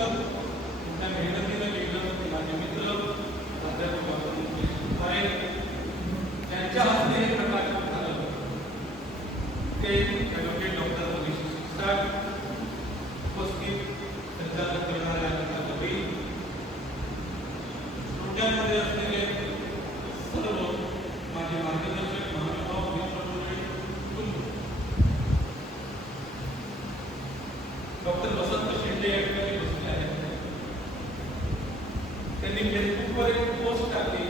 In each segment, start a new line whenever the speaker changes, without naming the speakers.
पुस्तक तुमच्या मेहनतीनं लिहिलं माझे मित्र प्राध्यापक त्यांच्या हस्ते हे प्रकाशन झालं ते त्यांनी फेसबुकवर पोस्ट टाकली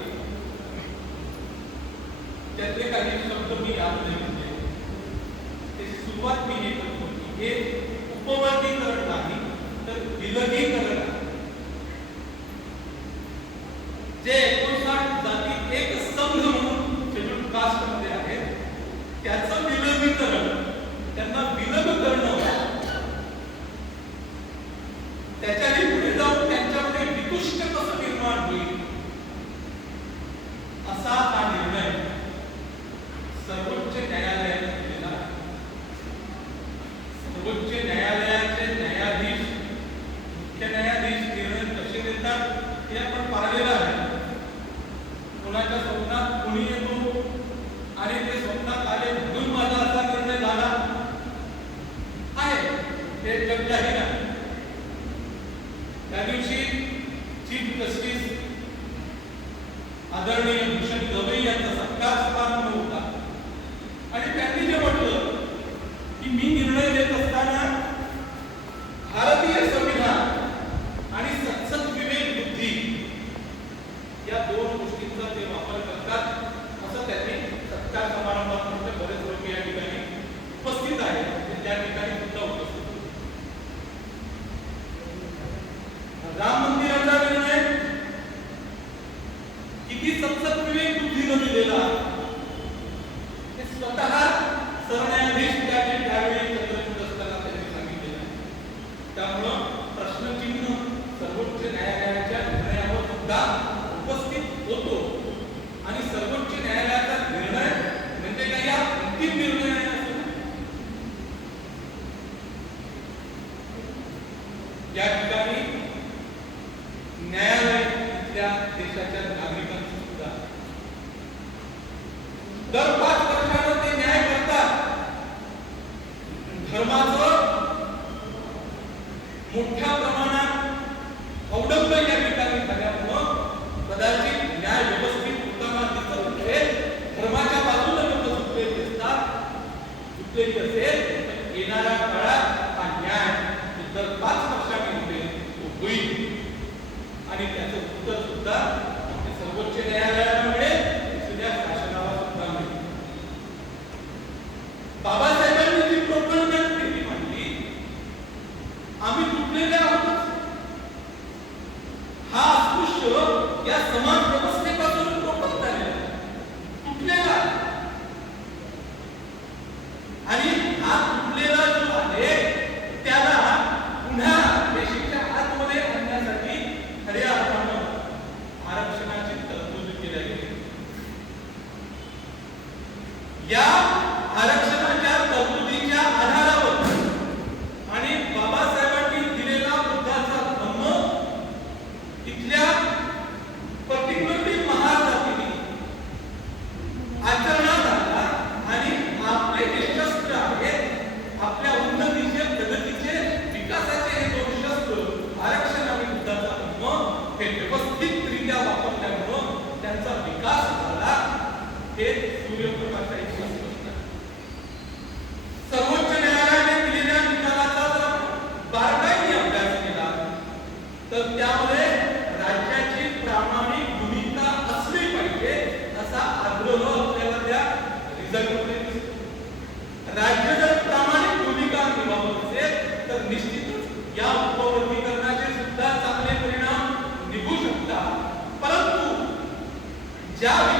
त्यातले काही शब्द मी याद नाही म्हणजे त्याची सुरुवात मी हे करतो हे उपवर्गीकरण नाही तर विलगीकरण असा त्यामुळं प्रश्नचिन्ह सर्वोच्च न्यायालयाच्या निर्णयावर सुद्धा Ya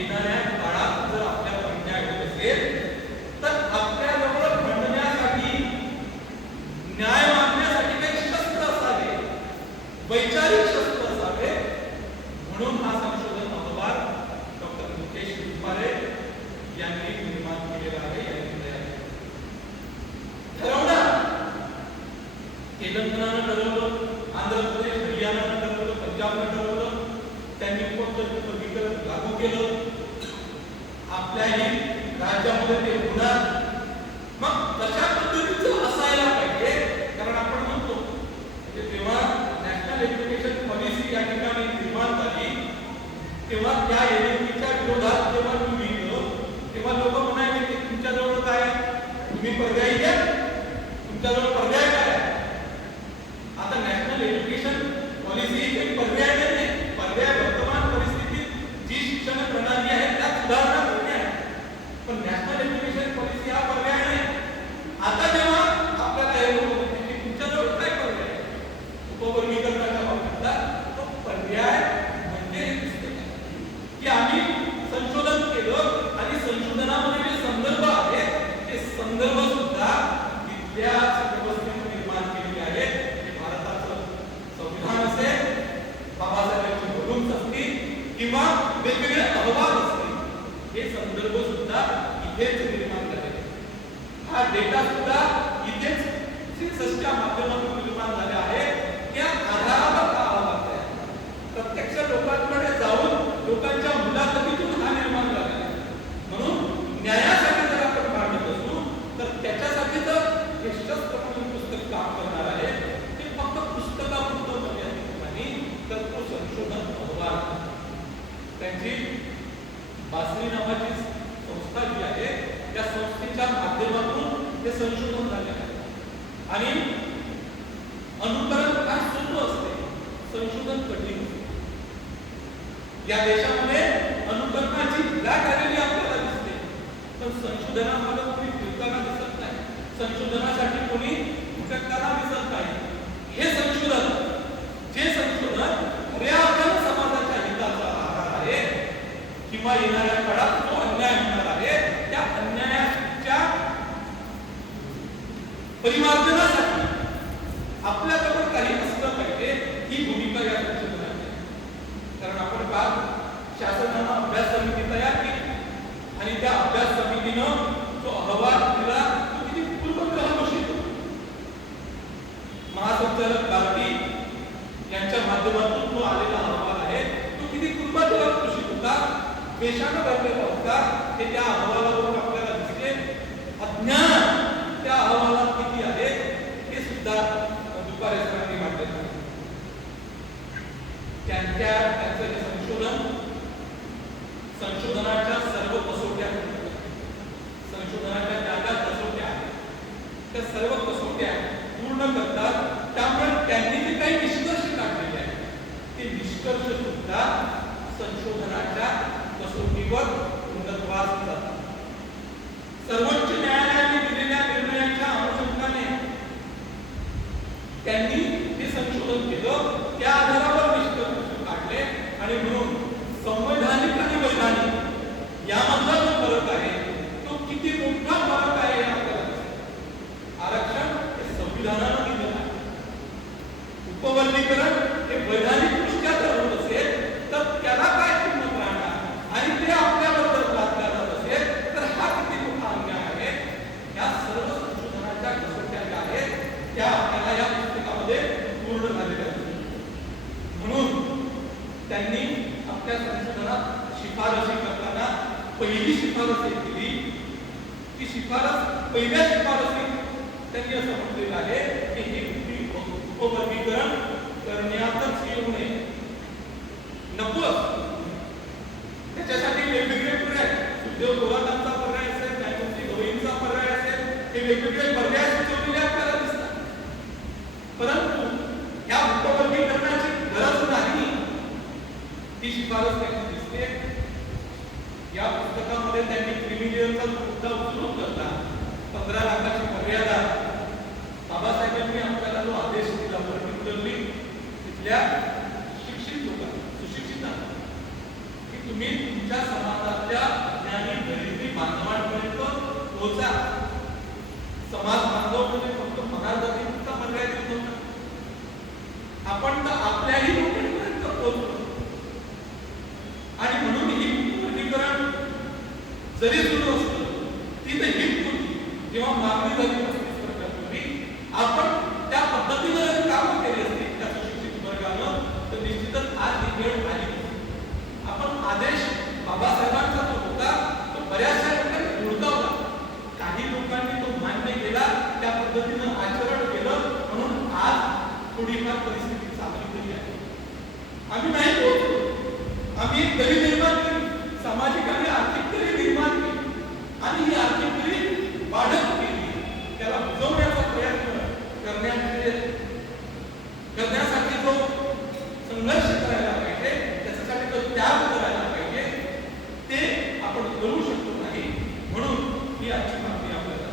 did not have आपल्याही राज्यामध्ये ते होणार. मग तशा पद्धतीचं असायला पाहिजे. कारण आपण म्हणतो म्हणजे तेव्हा नॅशनल एज्युकेशन पॉलिसी या ठिकाणी निर्माण झाली तेव्हा त्या एजन्सीच्या विरोधात जेव्हा तुम्ही तेव्हा लोक म्हणायचे की तुमच्याजवळ काय तुम्ही पर्यायी द्या तुमच्याजवळ पर्याय Amen. deixar jogar pelo असेल वेगवेगळे पर्याय सुचवलेले आपल्याला दिसतात. परंतु या उपवर्गीकरणाची गरज नाही. ती शिफारस त्यांनी दिसते या पुस्तकामध्ये त्यांनी क्रिमिलियनचा मुद्दा उचलून करता पंधरा लाखाची मर्यादा. बाबासाहेबांनी आपल्याला जो आदेश दिला. पर्टिक्युलरली तिथल्या शिक्षित लोकांना सुशिक्षितांना की तुम्ही तुमच्या समाजातल्या ज्ञानी दरिद्री बांधवांपर्यंत पोहोचा. समाज बांधव म्हणजे फक्त पगार जातीपुरता मर्यादित नव्हता आपण तर आपल्याही लोकांपर्यंत पोहोचलो आणि म्हणून ही वर्गीकरण जरी सुरू असलं ती तर हिट होती जेव्हा मागणी झाली पस्तीस वर्षापूर्वी आपण त्या पद्धतीनं जर कामं केली असती त्या सुशिक्षित वर्गानं तर निश्चितच आज ही वेळ आली नसती. आपण आदेश बाबासाहेबांचा जो होता तो बऱ्याचशा लोकांनी हुडकावला काही लोकांनी तो मान्य केला त्या पद्धतीनं आचरण केलं म्हणून आज थोडीफार परिस्थिती चांगली तरी आहे आम्ही नाही पोहोचलो आम्ही एक दरी निर्माण केली सामाजिक आणि आर्थिक दरी निर्माण केली आणि ही आर्थिक दरी वाढत गेली त्याला बुजवण्याचा प्रयत्न करण्याचे करण्यासाठी जो संघर्ष करायला पाहिजे त्याच्यासाठी तो त्याग करायला पाहिजे ते आपण करू शकतो नाही म्हणून ही आजची मागणी आपल्याला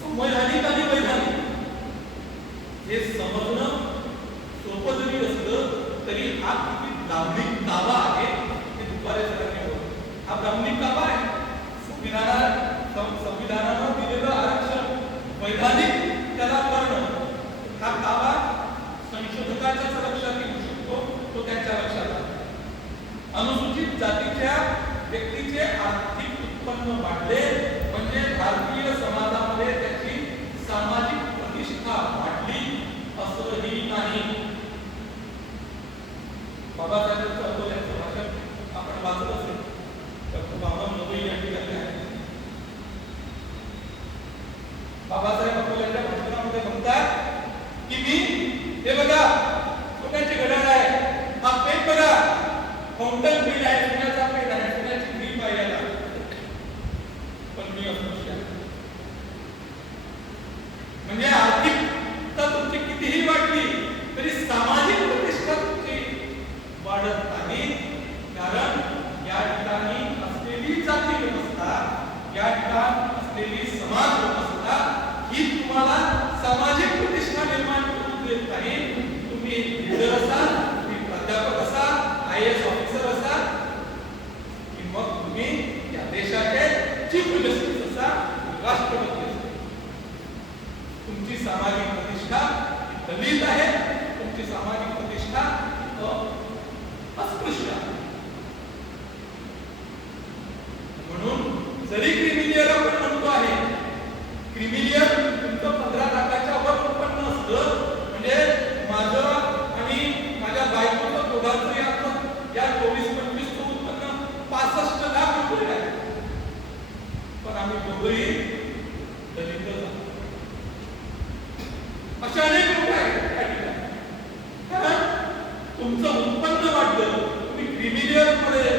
संवैधानिक आणि वैधानिक हे समजणं सोपं जरी असलं तरी हा किती दार्मिक दावा आहे हे दुपारे सरांनी बोललं हा दार्मिक दावा आहे संविधानात संविधानानं दिलेलं आरक्षण वैधानिक त्याला करणं हा दावा संशोधकाच्याच लक्षात येऊ शकतो तो त्यांच्या लक्षात आला अनुसूचित जातीच्या व्यक्तीचे आर्थिक उत्पन्न वाढले म्हणजे भारतीय समाजामध्ये त्याची सामाजिक प्रतिष्ठा वाढली असंही नाही. बाबासाहेबांचं अकोल्याचं भाषण आपण वाचत असेल डॉक्टर बाबा मोदी या ठिकाणी आहे बाबासाहेब आंबेडकरांच्या पुस्तकामध्ये म्हणतात की मी हे बघा सोन्याचे घड्याळ आहे. हा पेन बघा. फाउंटन बिल आहे. सोन्याचा पेन आहे. सोन्याची बिल पाहिजे पण मी अस्पृश्य म्हणजे आर्थिकता तुमची कितीही वाढली तरी सामाजिक प्रतिष्ठा तुमची वाढत नाही कारण या ठिकाणी असलेली जाती व्यवस्था या ठिकाणी असलेली समाज व्यवस्था ही तुम्हाला सामाजिक प्रतिष्ठा निर्माण करून देत नाही तुम्ही लीडर असाल तुम्ही प्राध्यापक असाल आय एस ऑफिसर असाल की मग तुम्ही या देशाचे चीफ मिनिस्टर असाल राष्ट्रपती असाल तुमची सामाजिक प्रतिष्ठा ही दलित आहे तुमची सामाजिक प्रतिष्ठा अ, अस्पृश्य आहे म्हणून जरी क्रिमिलियर आपण म्हणतो आहे क्रिमिलियर तुमचं पंधरा लाखाच्या वर उत्पन्न असलं म्हणजे माझं आणि माझ्या बायकोचं दोघांचं याचं या चोवीस पंचवीसचं उत्पन्न पासष्ट लाख रुपये आहे पण आम्ही दोघंही दलित असे अशा अनेक लोक आहेत तुमचं उत्पन्न वाढलं तुम्ही क्रिमिलियरमध्ये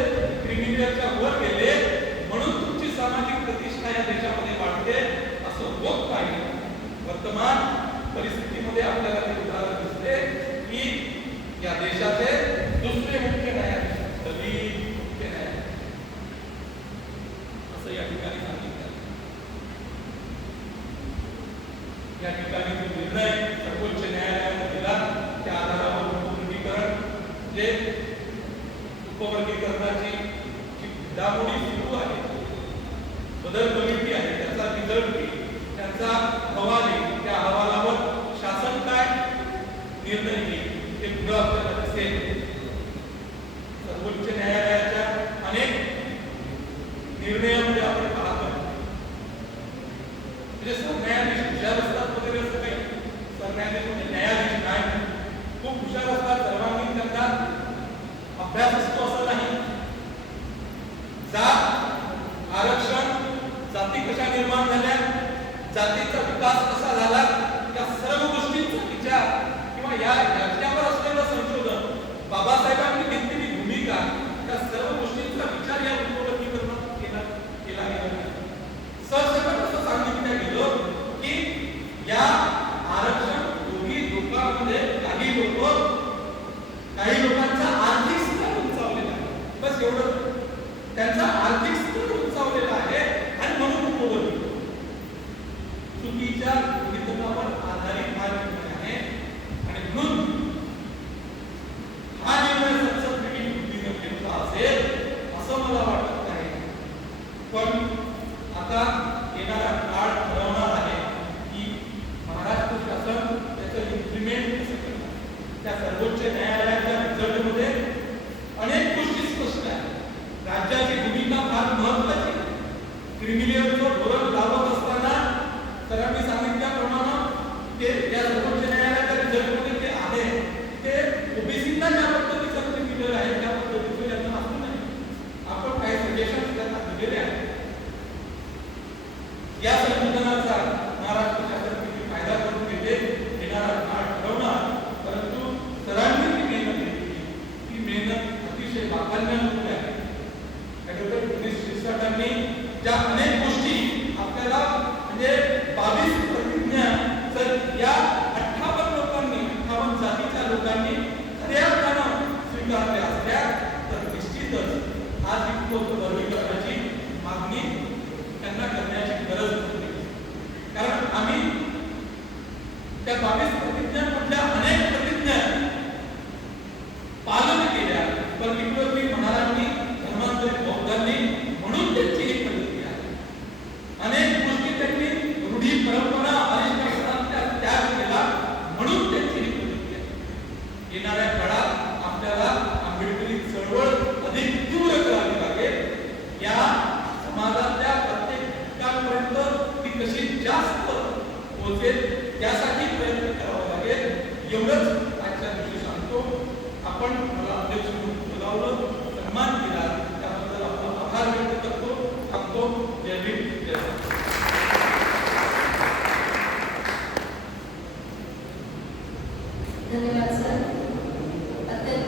क्रिमिलियरच्या वर गेले म्हणून तुमची सामाजिक प्रतिष्ठा या देशामध्ये वाढते असं होत नाही. वर्तमान परिस्थितीमध्ये आपल्याला ते उदाहरण दिसते की या देशाचे दुसरे मुख्य न्यायाधीश दलित मुख्य न्यायाधीश. असं या ठिकाणी या ठिकाणी जो निर्णय सर्वोच्च न्यायालयाने दिला त्या आधारावर उपवर्गीकरण जे उपवर्गीकरणाची जी घडामोडी सुरू आहे बदल कमिटी आहे त्याचा रिझल्ट त्यांचा अहवाल त्या अहवालावर शासन काय निर्णय घेईल ते पुढे काही लोकांचा आर्थिक स्तर उंचावलेला आहे. बस एवढं. त्यांचा आर्थिक स्तर उंचावलेला आहे आणि म्हणून उपभोग चुकीच्या आपण